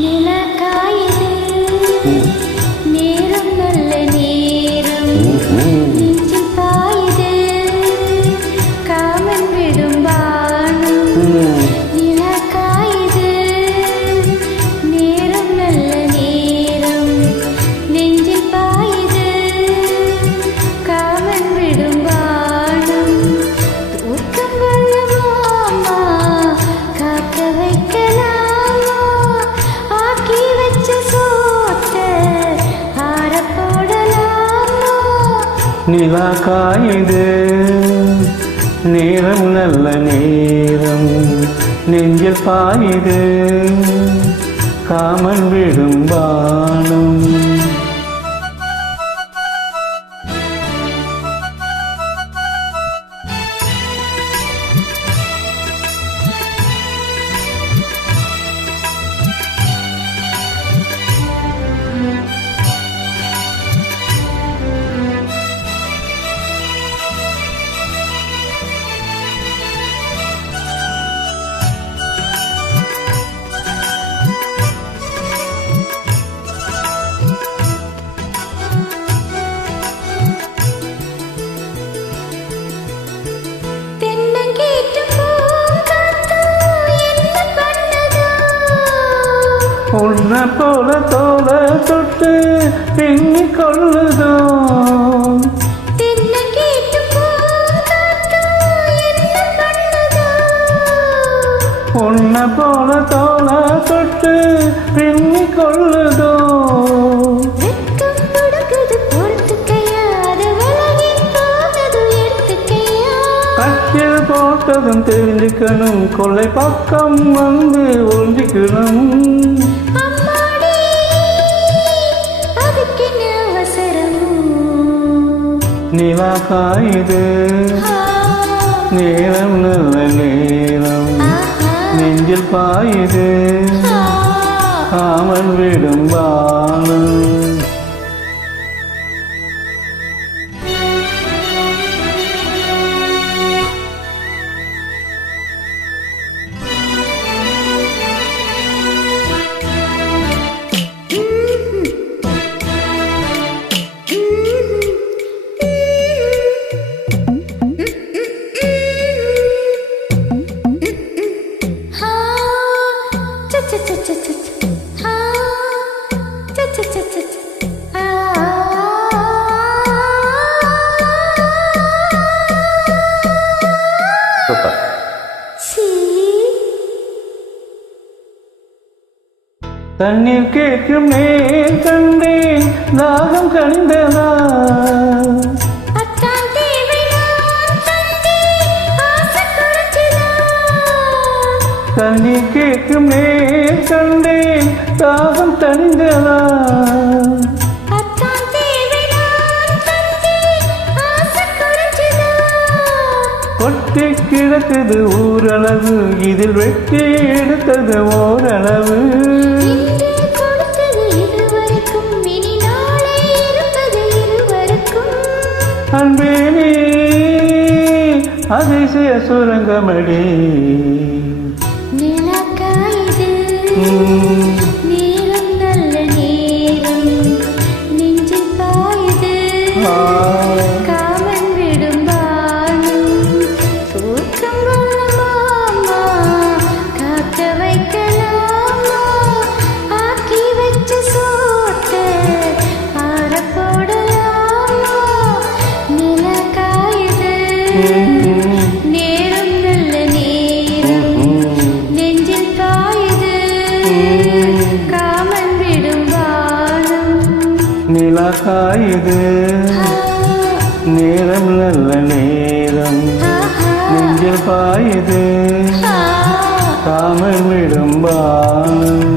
நிலக்காயுது நேரம் நல்ல நேரம் நெஞ்சில் பாயுது காமன் விடும் பானம் நிலக்காயுது நேரம் நல்ல நேரம் நெஞ்சில் பாயுது காமன் விடும் பானம் தூக்கம் வல்லமாமா காக்க வைக்கலாம் நிலா காயுது நேரம் நல்ல நேரம் நெஞ்சில் பாயுது காமன் விடும் பானம் உன்னை போல தோல தொட்டு பின்னிக் கொள்ளுதோ உன்னை போல தோல தொட்டு பின்னிக் கொள்ளுதோ கட்டில் போட்டதும் தெரிஞ்சுக்கணும் கொள்ளை பக்கம் வந்து ஒழிஞ்சிக்கணும் நிலா காயுது நேரம் நல்ல நேரம் நெஞ்சில் பாயுது காமன் விடும் பானம் தண்ணீர் கேட்கும் நேர் கண்டேன் தாகம் கணிந்ததா தண்ணீர் கேட்கும் நேர் கண்டேன் தாகம் தணிந்ததா கொட்டி கிடக்குது ஊரளவு இதில் வெட்டி எடுத்தது ஓரளவு அன்பேனே அதிசய சுரங்கமடி நேரம் நல்ல நேரம் நெஞ்சில் பாயுது காமன் விடும் பானம் தூக்கம் வல்லமாமா காக்க வைக்கலாமா ஆக்கி வச்ச சோத்தை ஆற போடலாமா நில காயுது நேரம் நல்ல நேரம் நெஞ்சில் பாயுது காமன் விடும் பானம் நிலா காயுது நேரம் நல்ல நேரம் நெஞ்சில் பாயுது காமன் விடும் பானம்